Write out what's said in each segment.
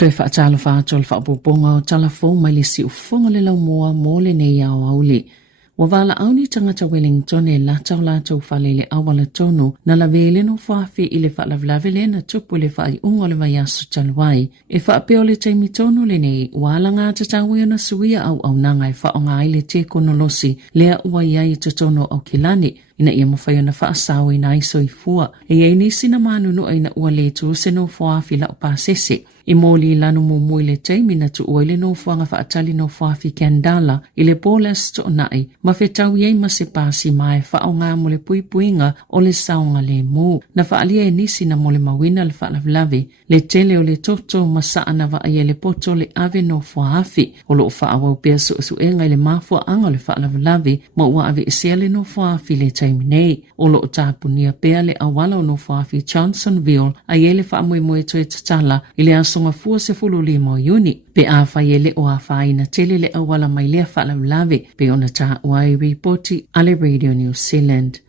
Toi whaatalo whaatol whaapoponga o talafo mai le si ufonga le lau moa mo le nei au auli. Wa wala auni tangata Wellington e latau latau whale le awala tonu na la vele no whaafi i le whaalavlavele na tupu le whaai ungo le mai asu taluai. E whaapeo le taimi tonu le nei wala ngā tatawe na suia au nanga e whaonga i le te konolosi lea ua iai tatono au kilani. Ina ia mawhai na whaasau ina iso i fua. E ei nisi na manunu aina ua le tu se no whaafi lau pāsese. I mōli lanu mumui le teimi na tu oile no whanga whaatali no whaafi Kendala i le pōles to nai. Ma whetau iei ma se pāsi mai whao ngā mo le puipuinga o le saunga le mū. Na whaalia e nisi na mo le mawina le whaalavlavi. Le tele o le toto ma saana wa ai le poto le ave no whaafi. O lo whaawau pia su enga i le mafua anga le whaalavlavi ma ua ave isiale no whaafi le teimi nei. O lo tāpunia pia le awala o no whaafi Johnsonville ai ele whaamoe toe tatala i le songa fua se fulu limo yuni. Pe a whaiele o a whaina tele le awala mai lea whaalavlavi pe ona tā uai reporti ale Radio New Zealand.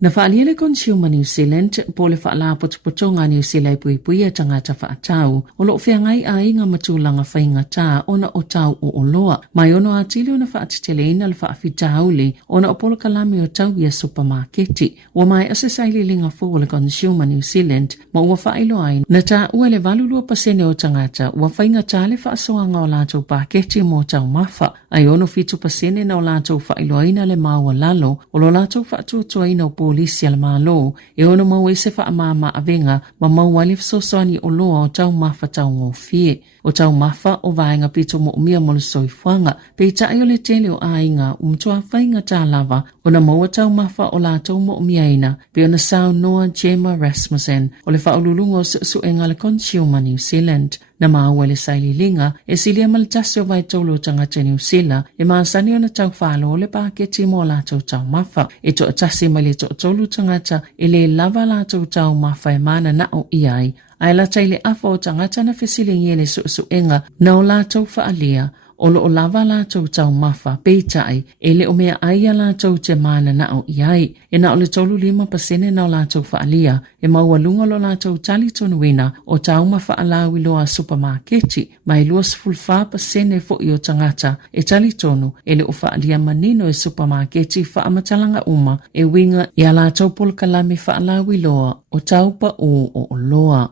Na whaaliele Consumer New Zealand po le whaala potopotonga New Zealand pui a tangata whaatau o lo whiangai a inga matulanga whainga tā ona o tau o loa. Mai ono a tili ona whaatitele ina le whaafitauli ona o polo kalami o tau ia supermarketi. Wa mai asesaili linga fo le Consumer New Zealand ma ua whailo ai na tā ua le valulua pasene o tangata ua whainga tā le whaasoanga o lātou paketi mo tau mafa. Ai ono fitu pasene na o lātou whailo aina le maua lalo o lo lātou whaatuatua ina o polisi ala malo e ono mau ese wha amama avenga ma mau wale fsosani o loa o tau mafa tau ngofie. O tau mafa o vaenga pito mo umia mo le soifuanga pe i tae o le tele o ainga umtoa whainga tā lava o na mau tau mafa o la tau mo umia ina pe o na sao Noa Gemma Rasmussen o le whaolulungo suenga le Consumer New Zealand. Na maua le saili linga e silia maltasi o vai tolu tangata New Zealand e maasani o na tau whalo o le paketi mo la tau mafa e to atasi ma le tolu tangata e le lava la tau mafa e mana na o iai. Ai la taile afa o tangata na fesilingi ele suenga na o la tau whaalia o lo o lava la tau mafa peitai e le o mea aia la tau te mana na o iai. E na o le tolu 5% na o la tau whaalia e maua lunga lo la tau tali tonuina o tau mafa alawi loa supermarketi mai 2% e fo i o tangata e tali tonu e le o whaalia manino e supermarketi whaamatanga uma e winga i a la tau polkalami whaalawi loa o tau pa o loa.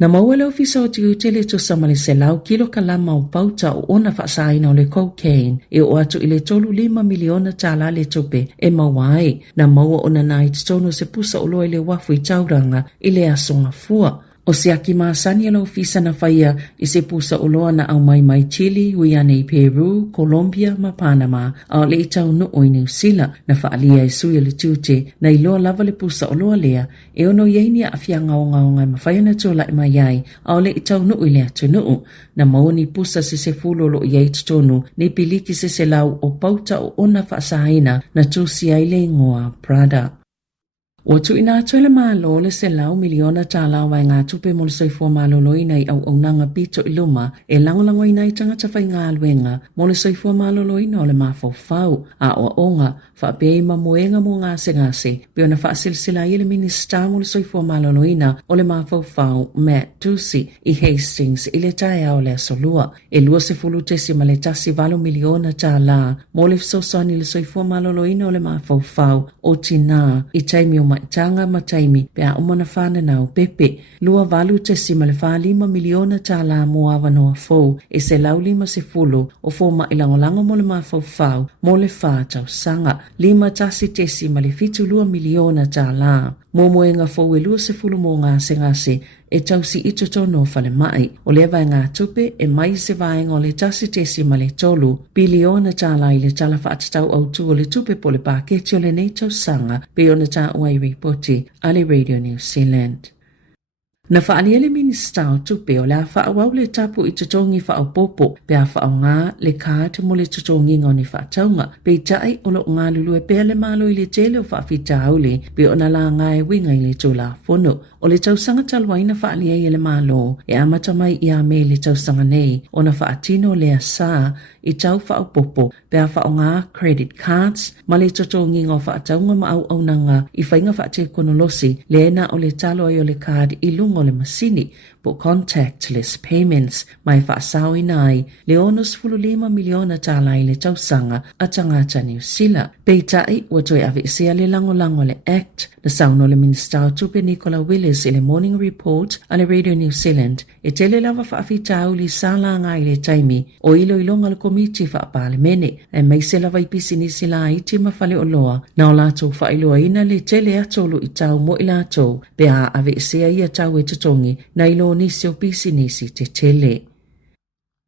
Na mauele ofisa o tiutele to samale selau kilo kalama o pauta o ona whaasaina o le cocaine e o atu i le tolu 5 miliona tala le tope e mawai. Na maua ona nai titono se pusa o loa i le wafu i tauranga i le asonga fua. O se aki maasani ala ofisa na whaia i se pusa o loa na au mai Chile, Guyana i Peru, Colombia ma Panama a le i tau no o i New Zealand na whaalia i sui le tute na i loa lava le pusa o loa lea e ono yeini a awhianga o ngaonga ma whaia na tōla i mai ai a le i tau no i lea tunu na maoni pusa se fulo lo i eit tonu ni piliki se lau o pauta o ona whaasaina na tūsi ai le ngoa Prada. O tu ina tuele malo le se lau miliona tala wa ngā tupe mo le soifua malo loina i au nanga pito i luma e langolango ina i tangata whai ngā aluenga mo le soifua malo loina o le mafau a o onga whaapea ima moenga mo ngase pe ona whaasilsila i le minista mo le soifua malo loina o le mafau Matt Tusi i Hastings i le tae au le asolua e lua se fulu tesi ma le tasi valo miliona tala mo le fsosani le soifua malo loina o le mafau o tina i taimi o tanga mataimi pe a umana whana nao pepe. Lua valu te sima le wha 5 miliona tala mua wanoa fau e se lau 5 se fulu o fo ma ilangolango mo le mafau mo le wha tau sanga. 5 tasi te sima le fitu 2 miliona tala. Momoenga fau e lua se fulu mo ngase e tausi i totono whale mai. O lewa e ngā tupe e mai se vaenga o le tasi tesi ma le tolu biliona tala i le tala whaatatau au tu o le tupe po le paketi o le nei tau sanga pe o na tā uai reporti ale Radio New Zealand. Na whaaliele minista o tupe o la whaawau le tapu i tutongi whaapopo pe a whaau ngā le kāte mo le tutongi ngoni whaataunga pe tai o lo ngā lulu e pēr le malo i le tele o whaafita aule pe o na la ngā e winga i le tūla whono. O le tausanga talwaina whaalia i le malo e amata mai i a me le tausanga nei o na whaatino le asa i tau whaapopo pe a whaau ngā credit cards ma le tutongi ngā whaataunga ma au nanga i whainga whaate konolosi le ena o le talo ai o le card i lunga o le masini po contactless payments mai whaasau inai le ono 15 miliona tāla i le tausanga a tangata New Zealand. Peitai ua toi awesea le lango le Act na sauno le Minister Tupe Nicola Willis i le Morning Report a le Radio New Zealand e tele lava whaafitau li sālanga i le taimi o ilonga le komiti whaapalemene e mai se lava i pisinisi la iti mawhale o loa na o lātou whailoa ina le tele atolu i tau mo i lātou pe a awesea ia tau e tutongi na ilo nisi o pisinisi te tele.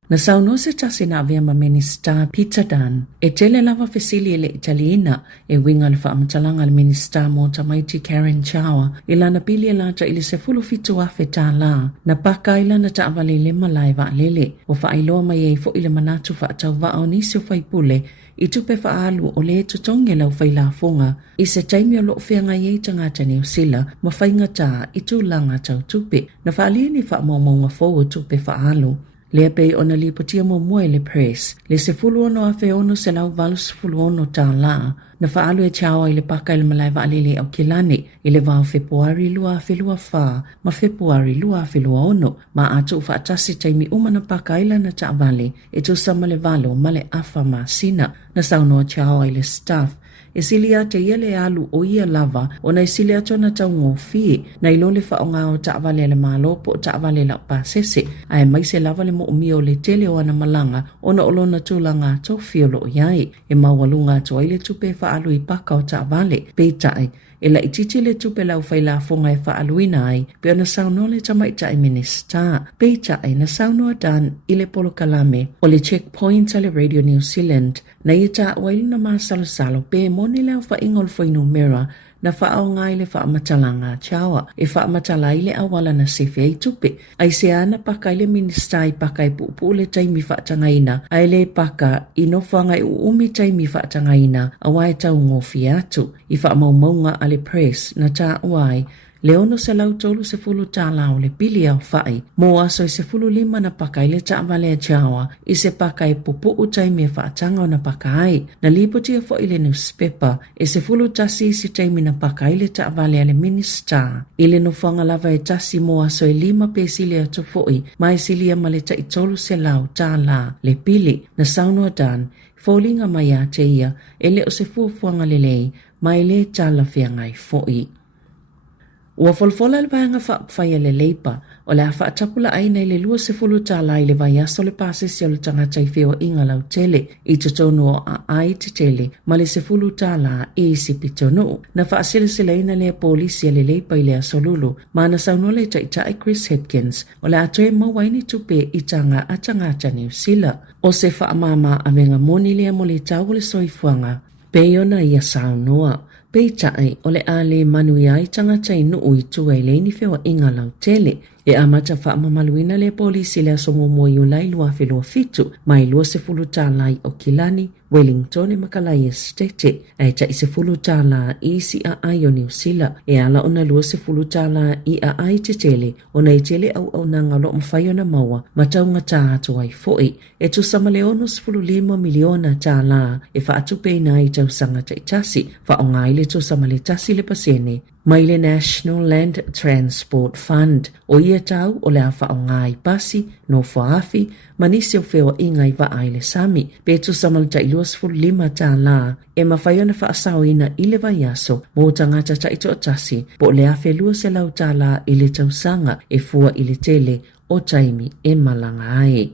Na sauno se tasi na avea ma Minister Peter Dunn e tele lava fesili e le Italiana e winga le whaamatalaga le Minister mo tamaiti Karen Chawa i lana pili e lata i le se fulu fitu afe Tala na paka i lana ta avale le malai wa lele o whaailoa mai e fo i le manatu whaatau wa o nisi o whaipule i tupe whaalu o le tutonge lau whailafonga i se taimi o loo whianga i tangata New Zealand ma whainga tā i tūlanga tau tupe na whaalia ni whaamaunga fōu tupe whaalu. Lea pei ona li potia mo moe le press, le se fulu ono a fe ono se lau valu se fulu ono tā la, na whaalu e tiawa i le paka i le malai wa alele au kilane, i le vau Februari lua a whelua wha, ma Februari lua a whelua ono, ma atu whaatasi taimi umana paka ila na ta vale, e tu sama le valo ma le afa ma sina, na saunoa tiawa i le staff, e silia te iele alu o ia lava o na silia tona tau ngofi na ilole whaonga o taavale le malopo o taavale la pasese ai mai se lava le mo umio le tele o ana malanga o na olona tūlanga tofi o lo iai e mawalunga toa ile tupe whaalu i paka o taavale peitai e la ititi le tupe lau whaila fonga e whaaluina ai pe ona saunoa le tamaita i Minister peitai na saunoa Dan i le polo kalame o le checkpoint a le Radio New Zealand na ita wailuna maa salo pe moni leo whaingol whainu mera na whaao ngai le whaamatala tiawa e whaamatala i le awala na sefe ai tupe. Ai se ana paka i le Minister i paka i pupu le taimi whaatangaina ai le paka i no whanga i umi taimi whaatangaina a wae tau ngofi atu i whaamaumaunga a le press na tā uai Leono se lau tolu se fulu tala o le pili au whai. Mo aso i se fulu lima na paka i le taavale a tiawa i se paka i pupu utaimi e whaatanga o na paka ai. Na lipotia fo i le newspaper e se fulu tasi i se taimi na paka i le taavale a le Minister. I le no whanga lava e tasi mo aso i lima pe sili atu foi mai sili ma le ta i tolu se lau tala le pili na saunua Dan. Fōlinga mai a te ia e le o se fuafuanga le lei mai le tala whiangai foi. Ua folfola le vaenga whaia le leipa, o le a whaatapula aina i le lua se fulu tala i le vai aso le pasesi o le tangata i whio inga lau tele, i te tono o a ai te tele, ma le se fulu tala i si pitonu. Na whaasile sila ina le polisi le leipa i le asolulu, ma na sauno le taita i Chris Hipkins, o le atoe mawaini tupe i tanga a tangata New Zealand. O se whaamama a menga moni le mo le tau le soifuanga, peiona ia saunoa. Peitai o le ale manuia i tangata i nuu i tua i leini whiwa inga lau tele. E amata whaamamaluina le polisi le asomo mo i ulai lua whelua fitu, mai lua se fulu tālai o Kilani, Wellington e Makalai Estate, e ta i se fulu tāla i si a ai o New Zealand, e ala ona lua se fulu tāla i a ai te tele, ona i tele au nanga lo mwhai ona maua, mataunga tā atu ai foi, e tu samaleono se fulu 5 miliona tāla, e whaatupe ina i tau sanga ta i tasi, whaonga ile tu samale tasi le pasene, mai le National Land Transport Fund, o ia tau o le awha o ngai pasi, no whaafi, manisi o whio ingai wa ai le sami, petu samalta i luas fulu 5 tā la, e mawhaiona whaasau ina i le vai aso, mo tangata ta ito atasi, po le awhe luas e lau tā la i le tausanga, e fua i le tele, o taimi e malanga ai.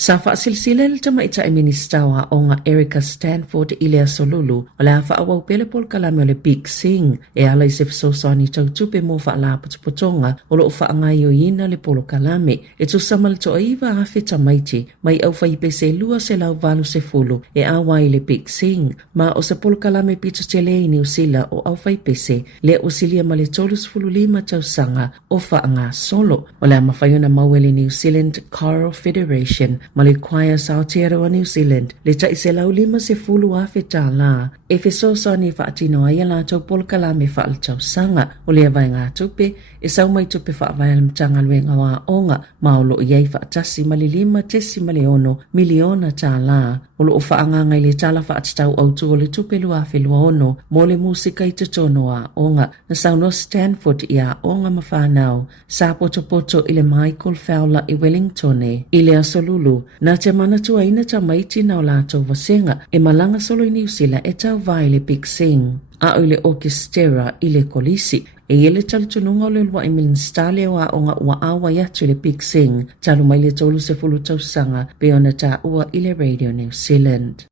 Sa whaasilsile le tamaita i Minister wa o ngā Erica Stanford i le asolulu o le a whaawau pele pol kalame o le Big Sing e ala i se fisosani tautupe mo whaala putupotonga o lo whaangai o ina le polo kalame e tu samal to aiva a whi tamaiti mai au whaipe se lua se lau valu se fulu e awa i le Big Sing ma o se polo kalame pito tele i New Zealand o au whaipe se le o silia ma le tolus fulu 5 tausanga o whaanga solo o le a mawhaiona mauele New Zealand Choral Federation ma le kwaia Aotearoa New Zealand le ta se lau 5 se fulu a Tala e fesosa ni whaatino ai ala tau pol kalame whaal tau sanga o le vai ngā tupe e sau mai tupe whaavai al mtanga luenga wā onga ma o lo iei whaatasi ma le 5 tesi ma le 1 miliona Tala O lo o whaanganga i le tala whaatitau au tu o le tupelu a whelua ono mo le musika i te tonoa onga na sauno Stanford ia onga mawhanau sa poto i le Michael Fowler i Wellingtone i le asolulu na te manatua ina ta maiti na o lātou vasenga e malanga solo i New Zealand e tau vai le Big Sing a o le orchestra i le kolisi e ele talitununga o le lua i Milinstale o a onga ua awa yatu le Big Sing talu mai le tolu se fulu tausanga pe ona ta ua i le Radio New Zealand.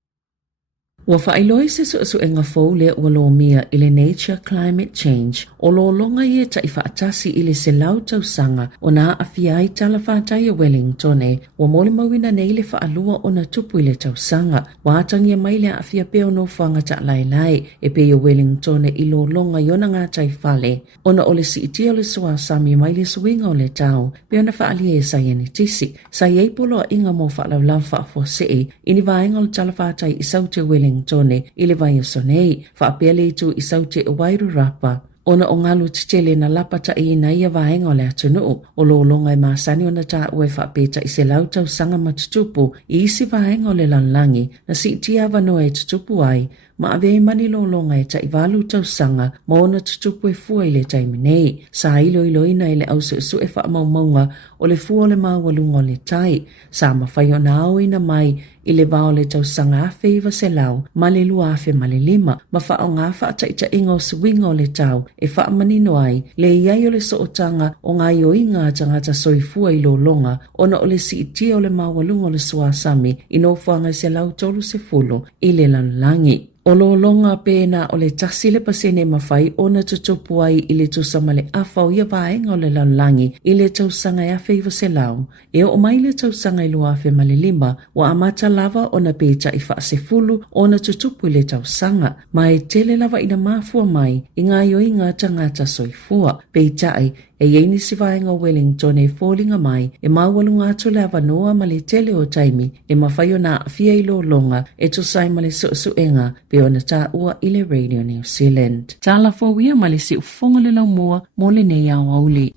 Ua whailoi se su enga fau le ua lo mia i le Nature Climate Change o lo longa i e ta i whaatasi i le se lau tausanga o na awhia i tala whaatai o Wellingtone ua mole mawina nei le whaalua o na tupu i le tausanga wa atangia mai le awhia peo no whanga ta lailai e pe o Wellingtone i lo longa i ona ngā tai whale ona o le si iti o le sua sami mai le suinga o le tau pe ona whaalia e sa iani tisi sa iei polo a inga mo whaalaulau whaafosei ini vaenga o le tala whaatai i saute Wellingtone tone i le vai o sonei, whaapele tu i saute o wairu rapa. Ona o ngalu titele na lapata i ina ia vaenga o le atunuu, o lo longa i maasani o na ta ue whaapeta i se lautau sanga matutupu i isi vaenga o le lanlangi na si tia vanoa e tutupu ai, ma ave mani lo longa e ta i valu tau sanga ma ona tutupu e fua i le taiminei, sa ilo ina i le au su e wha maunga o le fua o le mawalunga o le tai, sa mawhai o na au ina mai i le vao le tau sanga a feiva se lau, ma le lua afe ma le lima, ma wha o ngā wha ta inga o suinga o le tau, e wha manino ai, le iai o le sootanga o ngā i o inga tangata soifua i lo longa, ona o le si itia o le mawalunga o le suasami, i no whanga se lau tolu se fulo, i le lanlangi. O lo longa pēna o le tasi le pasene mawhai o na tutupu ai i le tusama le awhau ia vaenga o le lanlangi i le tausanga e awhaiva se lau. E o mai le tausanga i lua awhe male lima wa amata lava o na pēta i wha se fulu o na tutupu i le tausanga. Ma e tele lava ina mafua mai i ngā yo i ngā tangata soifua. Pēta ai e yeini si vaenga o Wellington e fōlinga mai e mawalunga atu le avanoa ma le tele o taimi e mawhai o na awhia i lo longa e tusai ma le suenga pe ona ta ua i le Radio New Zealand. Tala fōwia ma le si ufonga le lau mua mo le nei au auli.